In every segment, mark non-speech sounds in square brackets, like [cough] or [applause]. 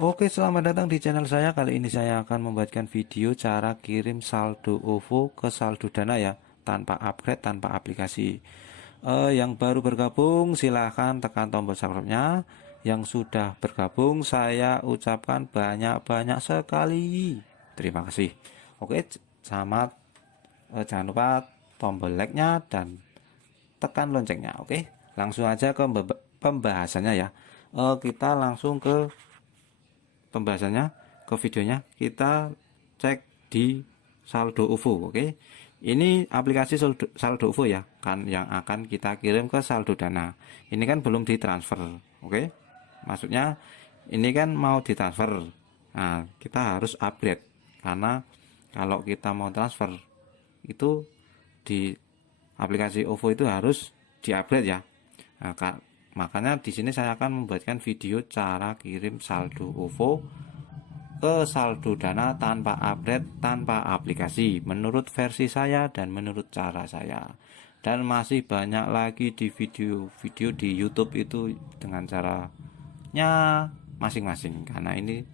Oke, selamat datang di channel saya. Kali ini saya akan membuatkan video cara kirim saldo OVO ke saldo Dana ya, tanpa upgrade, tanpa aplikasi. Eh, yang baru bergabung silahkan tekan tombol subscribe-nya. Yang sudah bergabung saya ucapkan banyak-banyak sekali. Terima kasih. Oke, sama eh, jangan lupa tombol like-nya dan tekan loncengnya. Oke, langsung aja ke pembahasannya ya. Eh, kita langsung ke pembahasannya ke videonya kita cek di saldo OVO oke? Ini aplikasi saldo, saldo OVO ya kan yang akan kita kirim ke saldo dana. Ini kan belum ditransfer oke? Maksudnya ini kan mau ditransfer. Nah kita harus upgrade karena kalau kita mau transfer itu di aplikasi OVO itu harus diupgrade ya. Nah, Makanya di sini saya akan membuatkan video cara kirim saldo OVO ke saldo Dana tanpa update, tanpa aplikasi menurut versi saya dan menurut cara saya. Dan masih banyak lagi di video-video di YouTube itu dengan caranya masing-masing karena ini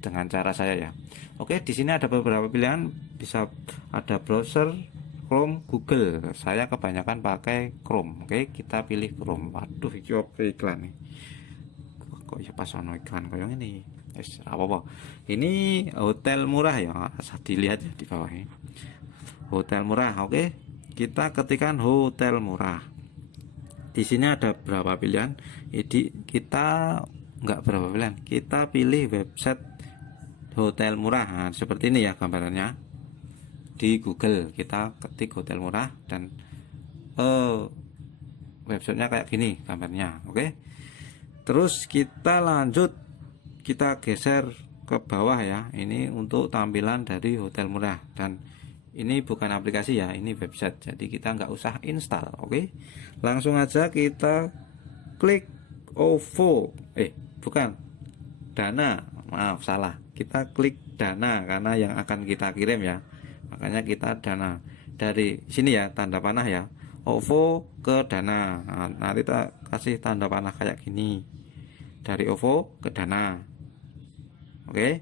dengan cara saya ya. Oke, di sini ada beberapa pilihan bisa ada browser Chrome Google. Saya kebanyakan pakai Chrome. Oke kita pilih Chrome. Waduh oke iklan nih. Kok ya pas ono iklan kayak ini yes, apa apa ini hotel murah ya asal dilihat ya di bawah ini. Hotel murah oke. Kita ketikkan hotel murah. Di sini ada berapa pilihan? Jadi kita nggak berapa pilihan. Kita pilih website hotel murah. Nah, seperti ini ya gambarannya di Google. Kita ketik hotel murah dan uh, websitenya kayak gini gambarnya oke? Terus kita lanjut kita geser ke bawah ya. Ini untuk tampilan dari hotel murah. Dan ini bukan aplikasi ya ini website. Jadi kita nggak usah install oke? Langsung aja kita klik OVO eh bukan. Dana. Maaf salah. Kita klik dana karena yang akan kita kirim ya makanya kita dana dari sini ya tanda panah ya. OVO ke dana. Nah, nanti kita kasih tanda panah kayak gini. Dari OVO ke dana. Oke?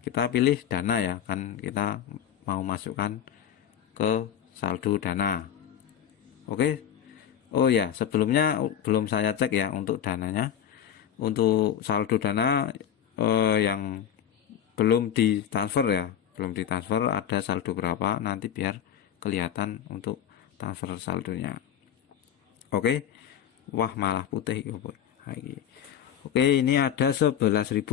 Kita pilih dana ya kan kita mau masukkan ke saldo dana. Oke? Oh ya sebelumnya belum saya cek ya untuk dananya. Untuk saldo dana eh, yang belum ditransfer ya belum ditransfer ada saldo berapa nanti biar kelihatan untuk transfer saldonya. Oke? Wah malah putih oke ini ada 11.000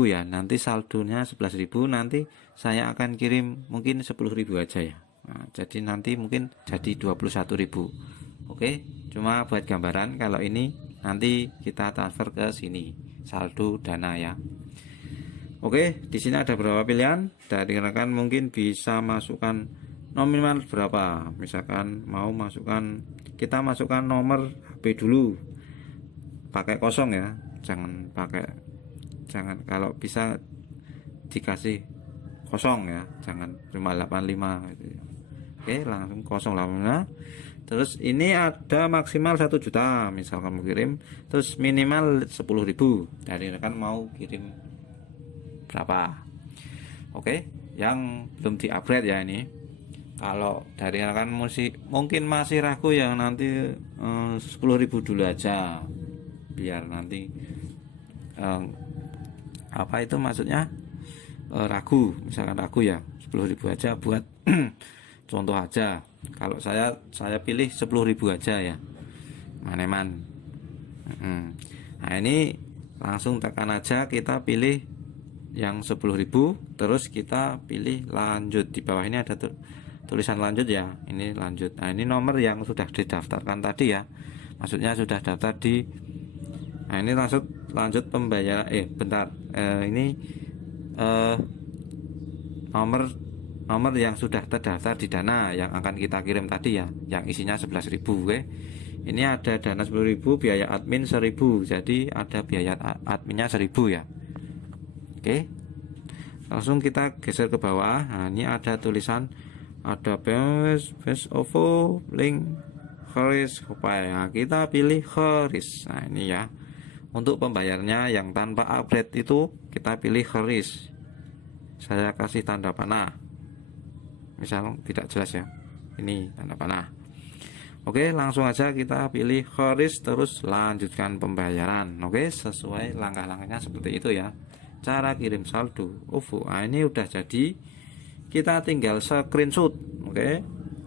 ya. Nanti saldonya 11.000 nanti saya akan kirim mungkin 10.000 aja ya. Nah, jadi nanti mungkin jadi 21.000 oke? Cuma buat gambaran kalau ini nanti kita transfer ke sini. Saldo dana ya Oke, di sini ada berapa pilihan? Dari rekan mungkin bisa masukkan nominal berapa. Misalkan mau masukkan kita masukkan nomor HP dulu. Pakai kosong ya. Jangan pakai jangan kalau bisa dikasih kosong ya. Jangan 585 gitu. Oke, langsung kosong lah. Terus ini ada maksimal 1 juta misalkan mau kirim, terus minimal 10.000 dari rekan mau kirim berapa. Oke yang belum di upgrade ya ini. Kalau dari rekan musik mungkin masih ragu yang nanti eh, sepuluh ribu dulu aja. Biar nanti eh, apa itu maksudnya? Eh, ragu misalkan ragu ya sepuluh ribu aja buat [clears throat] contoh aja. Kalau saya saya pilih sepuluh ribu aja ya maneman. Nah ini langsung tekan aja kita pilih yang 10.000 terus kita pilih lanjut. Di bawah ini ada tulisan lanjut ya ini lanjut. Nah ini nomor yang sudah didaftarkan tadi ya. Maksudnya sudah daftar di nah ini langsung lanjut pembayaran eh bentar eh, ini eh, nomor nomor yang sudah terdaftar di dana yang akan kita kirim tadi ya yang isinya 11.000 oke. Ini ada dana 10.000 biaya admin 1.000 jadi ada biaya adminnya 1.000 ya oke. Langsung kita geser ke bawah. Nah ini ada tulisan ada best best ovo link Kopaya nah, kita pilih Haris nah ini ya. Untuk pembayarnya yang tanpa upgrade itu kita pilih keris saya kasih tanda panah. Misal tidak jelas ya. Ini tanda panah. Oke langsung aja kita pilih keris terus lanjutkan pembayaran. Oke sesuai langkah-langkahnya seperti itu ya cara kirim saldo. OVO nah, ini udah jadi. Kita tinggal screenshot oke?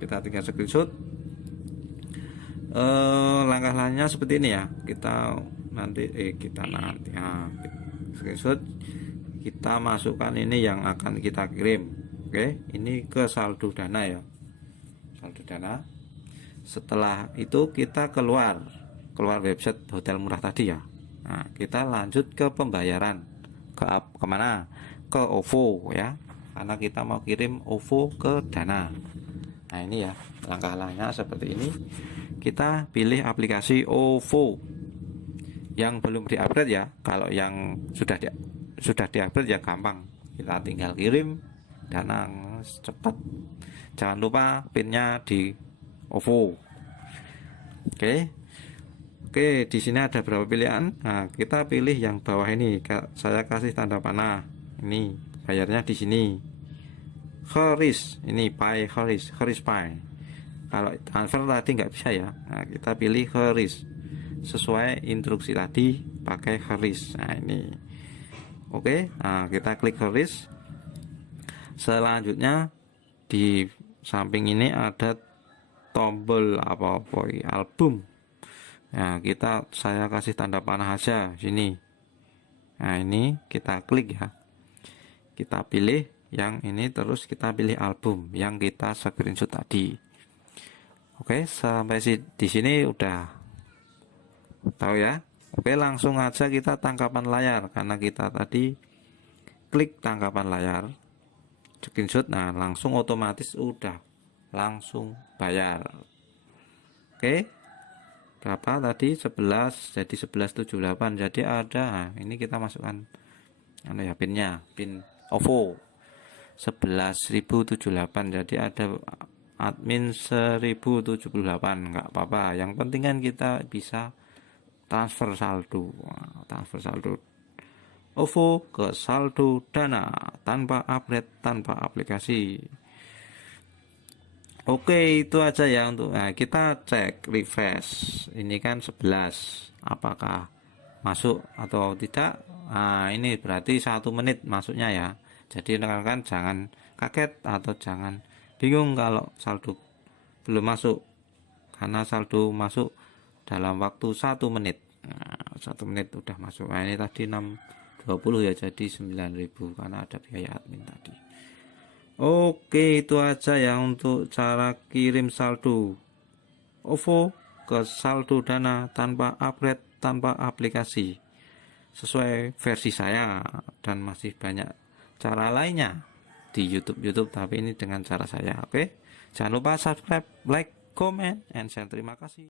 Kita tinggal screenshot. Eh, langkah-langkahnya seperti ini ya. Kita nanti eh kita nanti ah, screenshot. Kita masukkan ini yang akan kita kirim oke? Ini ke saldo dana ya. Saldo dana. Setelah itu kita keluar keluar website hotel murah tadi ya. Nah, kita lanjut ke pembayaran ke ke mana? Ke OVO ya. Karena kita mau kirim OVO ke Dana. Nah ini ya langkah-langkahnya seperti ini. Kita pilih aplikasi OVO yang belum diupgrade ya kalau yang sudah di, sudah diupgrade ya gampang. Kita tinggal kirim Dana cepat. Jangan lupa pinnya di OVO. Oke. Oke, di sini ada berapa pilihan? Nah, kita pilih yang bawah ini. Saya kasih tanda panah. Ini bayarnya di sini. Horis, ini Pi Horis, Horis Pi. Kalau transfer tadi nggak bisa ya. Nah, kita pilih Horis. Sesuai instruksi tadi pakai Horis. Nah, ini. Oke, nah kita klik Horis. Selanjutnya di samping ini ada tombol apa apa album nah kita saya kasih tanda panah aja sini. Nah ini kita klik ya. Kita pilih yang ini terus kita pilih album yang kita screenshot tadi. Oke sampai di sini udah. Tahu ya? Oke langsung aja kita tangkapan layar karena kita tadi klik tangkapan layar. Screenshot nah langsung otomatis udah. Langsung bayar. Oke berapa? Tadi 11 jadi 1178 jadi ada ini kita masukkan anu ya pinnya pin OVO 11.078 jadi ada admin 1078 nggak apa-apa. Yang penting kan kita bisa transfer saldo. Transfer saldo OVO ke saldo dana tanpa upgrade tanpa aplikasi Oke itu aja ya untuk nah, kita cek refresh. Ini kan 11 apakah masuk atau tidak? Nah ini berarti satu menit masuknya ya. Jadi rekan-rekan jangan kaget atau jangan bingung kalau saldo belum masuk. Karena saldo masuk dalam waktu satu menit. Nah, satu menit udah masuk. Nah ini tadi 620 ya jadi 9000 karena ada biaya admin tadi Oke itu aja ya untuk cara kirim saldo. OVO ke saldo dana tanpa upgrade tanpa aplikasi. Sesuai versi saya dan masih banyak cara lainnya di YouTube YouTube tapi ini dengan cara saya oke? Jangan lupa subscribe like comment and share. Terima kasih